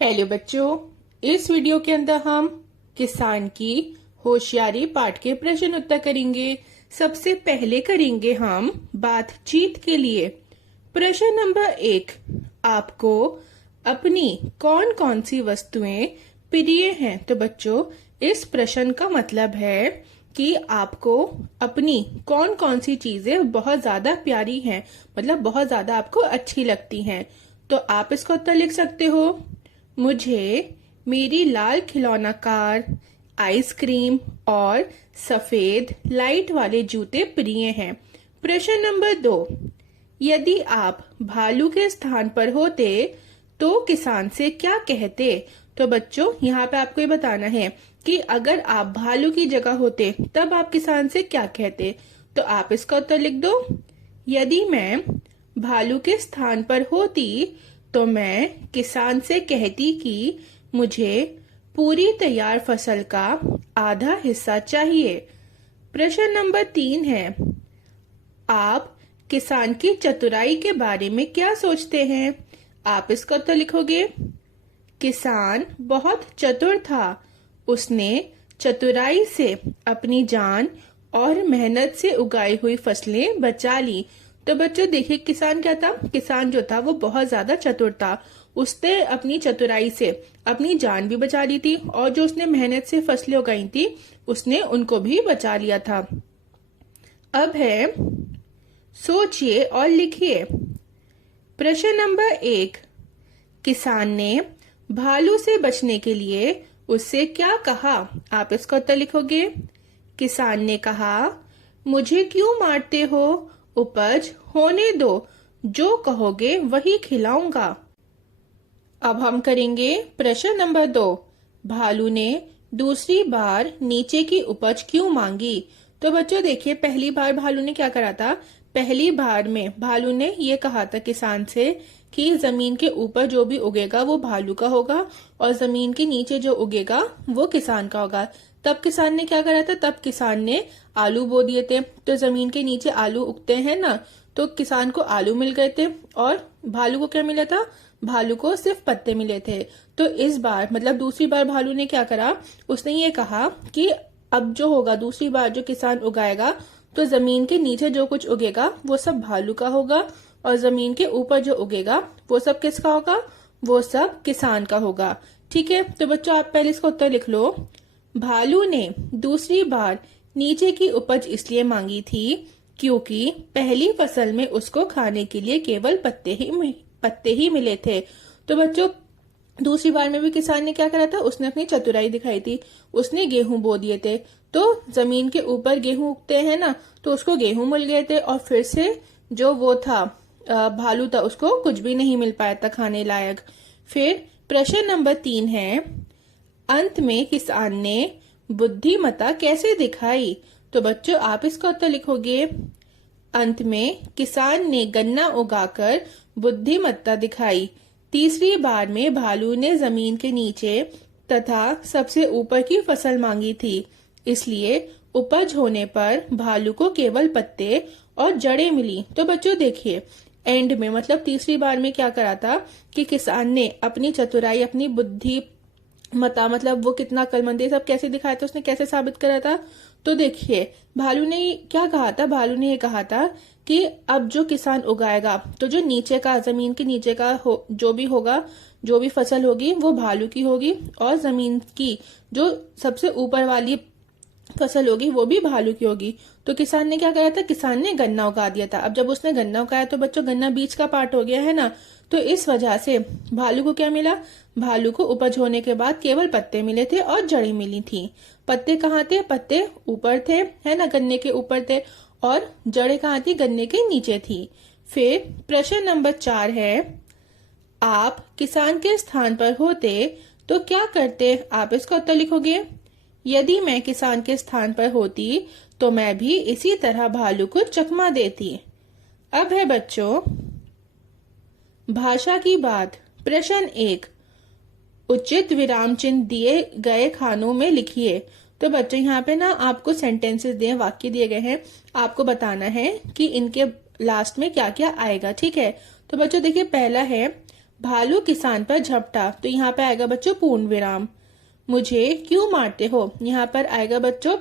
Hello बच्चों, इस video के अंदर हम किसान की होशियारी पाठ के प्रश्न उत्तर करेंगे। सबसे पहले करेंगे हम बातचीत के लिए। प्रश्न नंबर 1, आपको अपनी कौन कौन सी वस्तुएं प्रिय हैं? तो बच्चों, इस प्रश्न का मतलब है कि आपको अपनी कौन कौन सी चीजें बहुत ज्यादा प्यारी हैं, मतलब बहुत ज्यादा आपको अच्छी लगती हैं। तो आप इसका उत्तर लिख सकते हो। मुझे मेरी लाल खिलौना कार, आइसक्रीम और सफेद लाइट वाले जूते प्रिय हैं। प्रश्न नंबर 2, यदि आप भालू के स्थान पर होते तो किसान से क्या कहते? तो बच्चों, यहाँ पे आपको ये बताना है कि अगर आप भालू की जगह होते तब आप किसान से क्या कहते। तो आप इसका उत्तर लिख दो। यदि मैं भालू के स्थान पर होती तो मैं किसान से कहती कि मुझे पूरी तैयार फसल का आधा हिस्सा चाहिए। प्रश्न नंबर 3 है, आप किसान की चतुराई के बारे में क्या सोचते हैं? आप इसका उत्तर लिखोगे। किसान बहुत चतुर था, उसने चतुराई से अपनी जान और मेहनत से उगाई हुई फसलें बचा ली। तो बच्चों देखिए, किसान क्या था? किसान जो था वो बहुत ज्यादा चतुर था। उसने अपनी चतुराई से अपनी जान भी बचा ली थी और जो उसने मेहनत से फसलें उगाई थी उसने उनको भी बचा लिया था। अब है, सोचिए और लिखिए। प्रश्न नंबर 1, किसान ने भालू से बचने के लिए उससे क्या कहा? आप इसका उत्तर लिखोगे। किसान ने कहा, मुझे क्यों मारते हो? उपज होने दो, जो कहोगे वही खिलाऊंगा। अब हम करेंगे प्रश्न नंबर 2, भालू ने दूसरी बार नीचे की उपज क्यों मांगी? तो बच्चों देखिए, पहली बार भालू ने क्या करा था? पहली बार में भालू ने ये कहा था किसान से कि जमीन के ऊपर जो भी उगेगा वो भालू का होगा और जमीन के नीचे जो उगेगा वो किसान का होगा। तब किसान ने क्या करा था? तब किसान ने आलू बो दिए थे। तो जमीन के नीचे आलू उगते हैं ना, तो किसान को आलू मिल गए थे और भालू को क्या मिला था? भालू को सिर्फ पत्ते मिले थे। तो इस बार मतलब दूसरी बार भालू ने क्या करा? उसने ये कहा कि अब जो होगा दूसरी बार जो किसान उगाएगा तो जमीन के नीचे जो कुछ उगेगा वो सब भालू का होगा और जमीन के ऊपर जो उगेगा वो सब किसका होगा? वो सब किसान का होगा। ठीक है, तो बच्चों आप पहले इसका उत्तर लिख लो। भालू ने दूसरी बार नीचे की उपज इसलिए मांगी थी क्योंकि पहली फसल में उसको खाने के लिए केवल पत्ते ही मिले थे। तो बच्चों दूसरी बार में भी किसान ने क्या करा था? उसने अपनी चतुराई दिखाई थी। उसने गेहूं बो दिए थे, तो जमीन के ऊपर गेहूं उगते हैं ना, तो उसको गेहूं मिल गए थे और फिर से जो वो था भालू था उसको कुछ भी नहीं मिल पाया था खाने लायक। फिर प्रश्न नंबर 3 है, अंत में किसान ने बुद्धिमत्ता कैसे दिखाई? तो बच्चों आप इसका उत्तर लिखोगे। अंत में किसान ने गन्ना उगाकर बुद्धिमत्ता दिखाई। तीसरी बार में भालू ने जमीन के नीचे तथा सबसे ऊपर की फसल मांगी थी, इसलिए उपज होने पर भालू को केवल पत्ते और जड़ें मिली। तो बच्चों देखिए, एंड में मतलब तीसरी बार में क्या करा था कि किसान ने अपनी चतुराई, अपनी बुद्धि मता मतलब वो कितना अक्लमंद है सब कैसे दिखाया था, उसने कैसे साबित करा था? तो देखिए, भालू ने क्या कहा था? भालू ने ये कहा था कि अब जो किसान उगाएगा तो जो नीचे का, जमीन के नीचे का जो भी होगा, जो भी फसल होगी वो भालू की होगी और जमीन की जो सबसे ऊपर वाली फसल होगी वो भी भालू की होगी। तो किसान ने क्या करा था? किसान ने गन्ना उगा दिया था। अब जब उसने गन्ना उगाया तो बच्चों गन्ना बीज का पार्ट हो गया है ना, तो इस वजह से भालू को क्या मिला? भालू को उपज होने के बाद केवल पत्ते मिले थे और जड़ें मिली थी। पत्ते कहाँ थे? पत्ते ऊपर थे, है ना, गन्ने के ऊपर थे, और जड़ें कहाँ थी? गन्ने के नीचे थी। फिर प्रश्न नंबर 4 है, आप किसान के स्थान पर होते तो क्या करते? आप इसका उत्तर लिखोगे। यदि मैं किसान के स्थान पर होती तो मैं भी इसी तरह भालू को चकमा देती। अब है बच्चों भाषा की बात। प्रश्न 1, उचित विराम चिन्ह दिए गए खानों में लिखिए। तो बच्चों यहाँ पे ना आपको सेंटेंसेस दिए, वाक्य दिए गए हैं, आपको बताना है कि इनके लास्ट में क्या क्या आएगा। ठीक है, तो बच्चों देखिए, पहला है भालू किसान पर झपटा, तो यहाँ पे आएगा बच्चों पूर्ण विराम। मुझे क्यों मारते हो, यहाँ पर आएगा बच्चों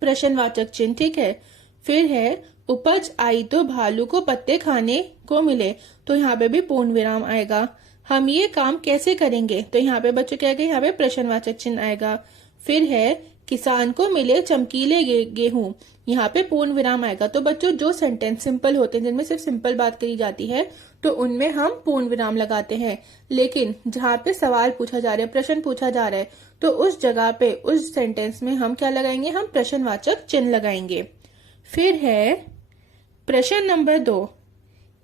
प्रश्नवाचक चिन्ह, ठीक है। फिर है उपज आई तो भालू को पत्ते खाने को मिले, तो यहाँ पे भी पूर्ण विराम आएगा। हम ये काम कैसे करेंगे, तो यहाँ पे बच्चों क्या आएगा, यहाँ पे प्रश्नवाचक चिन्ह आएगा। फिर है किसान को मिले चमकीले गेहूं, यहाँ पे पूर्ण विराम आएगा। तो बच्चों जो सेंटेंस सिंपल होते हैं, जिनमें सिर्फ सिंपल बात करी जाती है, तो उनमें हम पूर्ण विराम लगाते हैं। लेकिन जहाँ पे सवाल पूछा जा रहा है, प्रश्न पूछा जा रहा है, तो उस जगह पे उस सेंटेंस में हम क्या लगाएंगे, हम प्रश्नवाचक चिन्ह लगाएंगे। फिर है प्रश्न नंबर 2,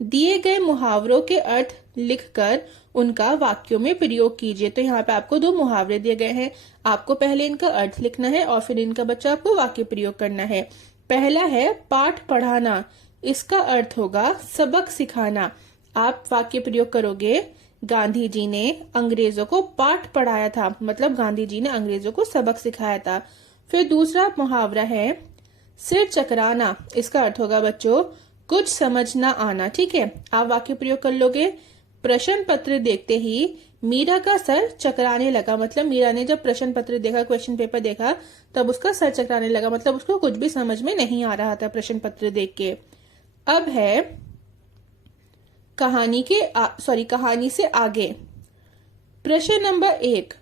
दिए गए मुहावरों के अर्थ लिखकर उनका वाक्यों में प्रयोग कीजिए। तो यहाँ पे आपको 2 मुहावरे दिए गए हैं, आपको पहले इनका अर्थ लिखना है और फिर इनका बच्चा आपको वाक्य प्रयोग करना है। पहला है पाठ पढ़ाना, इसका अर्थ होगा सबक सिखाना। आप वाक्य प्रयोग करोगे, गांधी जी ने अंग्रेजों को पाठ पढ़ाया था, मतलब गांधी जी ने अंग्रेजों को सबक सिखाया था। फिर दूसरा मुहावरा है सिर चकराना, इसका अर्थ होगा बच्चों कुछ समझ ना आना, ठीक है। आप वाक्य प्रयोग कर लोगे, प्रश्न पत्र देखते ही मीरा का सर चकराने लगा, मतलब मीरा ने जब प्रश्न पत्र देखा, क्वेश्चन पेपर देखा, तब उसका सर चकराने लगा, मतलब उसको कुछ भी समझ में नहीं आ रहा था प्रश्न पत्र देख के। अब है कहानी से आगे। प्रश्न नंबर 1,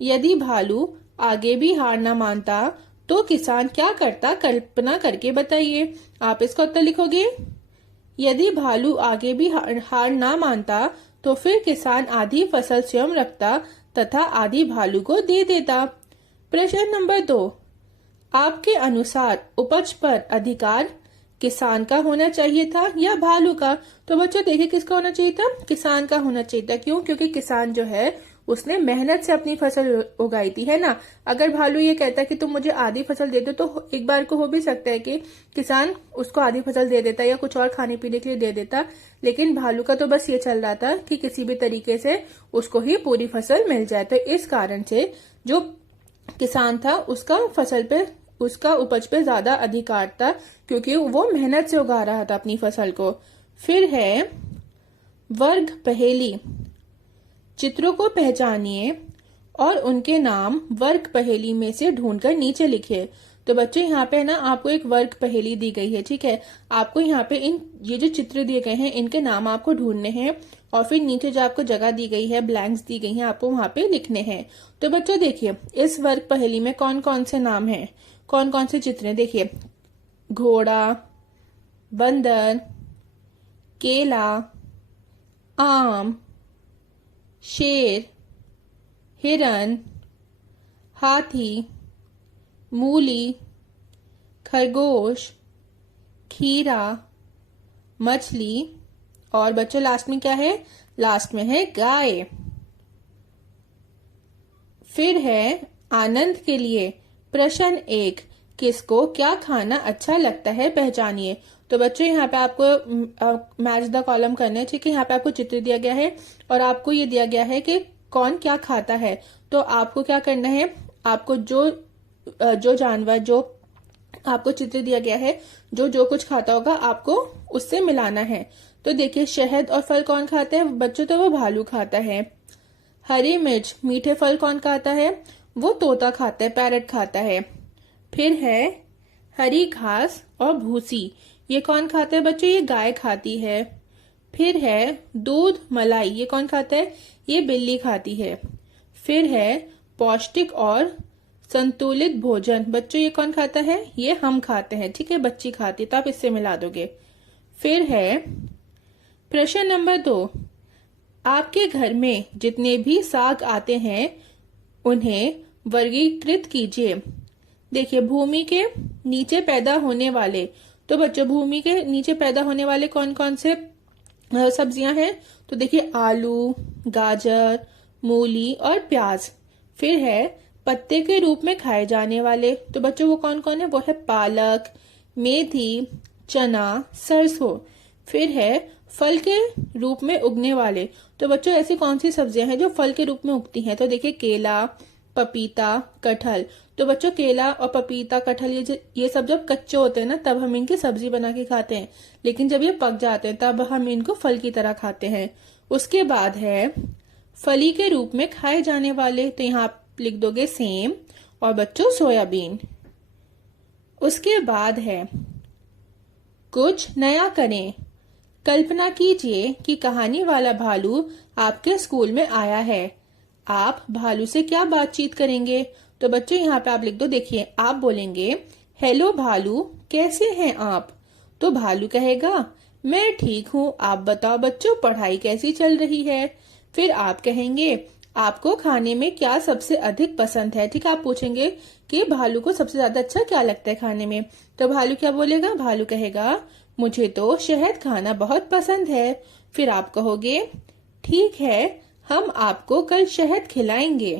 यदि भालू आगे भी हार ना मानता तो किसान क्या करता, कल्पना करके बताइए। आप इसका उत्तर लिखोगे, यदि भालू आगे भी हार ना मानता तो फिर किसान आधी फसल स्वयं रखता तथा आधी भालू को दे देता। प्रश्न नंबर 2, आपके अनुसार उपज पर अधिकार किसान का होना चाहिए था या भालू का। तो बच्चों देखिए किसका होना चाहिए था, किसान का होना चाहिए था। क्यों, क्योंकि किसान जो है उसने मेहनत से अपनी फसल उगाई थी, है ना। अगर भालू ये कहता कि तुम मुझे आधी फसल दे दो, तो एक बार को हो भी सकता है कि किसान उसको आधी फसल दे देता या कुछ और खाने पीने के लिए दे देता। लेकिन भालू का तो बस ये चल रहा था कि किसी भी तरीके से उसको ही पूरी फसल मिल जाए। तो इस कारण से जो किसान था उसका उपज पे ज्यादा अधिकार था, क्योंकि वो मेहनत से उगा रहा था अपनी फसल को। फिर है वर्ग पहेली, चित्रों को पहचानिए और उनके नाम वर्ग पहेली में से ढूंढकर नीचे लिखिए। तो बच्चों यहाँ पे ना आपको एक वर्ग पहेली दी गई है, ठीक है। आपको यहाँ पे ये जो चित्र दिए गए हैं इनके नाम आपको ढूंढने हैं और फिर नीचे जो आपको जगह दी गई है, ब्लैंक्स दी गई हैं, आपको वहां पे लिखने हैं। तो बच्चों देखिए इस वर्ग पहेली में कौन कौन से नाम हैं, कौन कौन से चित्र हैं। देखिए घोड़ा, बंदर, केला, आम, शेर, हिरन, हाथी, मूली, खरगोश, खीरा, मछली और बच्चों लास्ट में क्या है, लास्ट में है गाय। फिर है आनंद के लिए प्रश्न 1, किसको क्या खाना अच्छा लगता है पहचानिए। तो बच्चों यहाँ पे आपको मैच द कॉलम करना है, ठीक है। यहाँ पे आपको चित्र दिया गया है और आपको ये दिया गया है कि कौन क्या खाता है। तो आपको क्या करना है, आपको जो जानवर जो आपको चित्र दिया गया है, जो कुछ खाता होगा आपको उससे मिलाना है। तो देखिए शहद और फल कौन खाता है बच्चों, तो वो भालू खाता है। हरी मिर्च मीठे फल कौन खाता है, वो तोता खाता है, पैरट खाता है। फिर है हरी घास और भूसी, ये कौन खाता है बच्चों, ये गाय खाती है। फिर है दूध मलाई, ये कौन खाता है, ये बिल्ली खाती है। फिर है पौष्टिक और संतुलित भोजन, बच्चों ये कौन खाता है, ये हम खाते हैं, ठीक है, बच्ची खाती है, तो आप इससे मिला दोगे। फिर है प्रश्न नंबर 2, आपके घर में जितने भी साग आते हैं उन्हें वर्गीकृत कीजिए। देखिए भूमि के नीचे पैदा होने वाले, तो बच्चों भूमि के नीचे पैदा होने वाले कौन कौन से सब्जियां हैं, तो देखिए आलू, गाजर, मूली और प्याज। फिर है पत्ते के रूप में खाए जाने वाले, तो बच्चों वो कौन कौन है, वो है पालक, मेथी, चना, सरसों। फिर है फल के रूप में उगने वाले, तो बच्चों ऐसी कौन सी सब्जियां हैं जो फल के रूप में उगती हैं, तो देखिए केला, पपीता, कटहल। तो बच्चों केला और पपीता, कटहल ये सब जब कच्चे होते हैं ना तब हम इनकी सब्जी बना के खाते हैं, लेकिन जब ये पक जाते हैं तब हम इनको फल की तरह खाते हैं। उसके बाद है फली के रूप में खाए जाने वाले, तो यहाँ आप लिख दोगे सेम और बच्चों सोयाबीन। उसके बाद है कुछ नया करें। कल्पना कीजिए कि कहानी वाला भालू आपके स्कूल में आया है। आप भालू से क्या बातचीत करेंगे? तो बच्चों यहाँ पे आप लिख दो, देखिए आप बोलेंगे हेलो भालू, कैसे हैं आप? तो भालू कहेगा मैं ठीक हूँ, आप बताओ बच्चों पढ़ाई कैसी चल रही है? फिर आप कहेंगे आपको खाने में क्या सबसे अधिक पसंद है? ठीक है, आप पूछेंगे कि भालू को सबसे ज्यादा अच्छा क्या लगता है खाने में। तो भालू क्या बोलेगा? भालू कहेगा मुझे तो शहद खाना बहुत पसंद है। फिर आप कहोगे ठीक है, हम आपको कल शहद खिलाएंगे।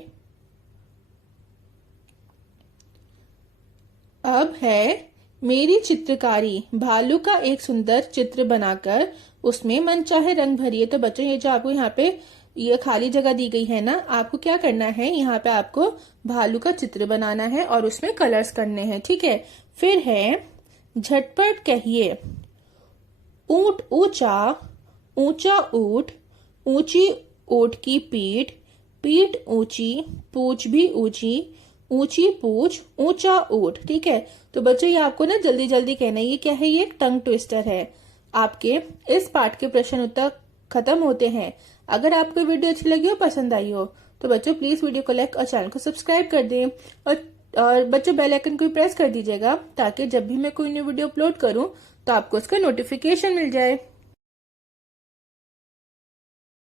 अब है मेरी चित्रकारी। भालू का एक सुंदर चित्र बनाकर उसमें मनचाहे रंग भरिए। तो बच्चों ये जो आपको यहाँ पे ये खाली जगह दी गई है ना, आपको क्या करना है, यहाँ पे आपको भालू का चित्र बनाना है और उसमें कलर्स करने हैं। ठीक है, फिर है झटपट कहिए। ऊंट ऊंचा, ऊंचा ऊंट, ऊंची ऊंट की पीठ, पीठ ऊंची, पूंछ भी ऊंची, ऊंची पूंछ, ऊंचा ऊंट। ठीक है, तो बच्चों ये आपको ना जल्दी जल्दी कहना है। ये क्या है? ये एक टंग ट्विस्टर है। आपके इस पाठ के प्रश्न उत्तर खत्म होते हैं। अगर आपको वीडियो अच्छी लगी हो, पसंद आई हो, तो बच्चों प्लीज वीडियो को लाइक और चैनल को सब्सक्राइब कर दें। और बच्चों बेल आइकन को भी प्रेस कर दीजिएगा, ताकि जब भी मैं कोई न्यू वीडियो अपलोड करूं तो आपको उसका नोटिफिकेशन मिल जाए।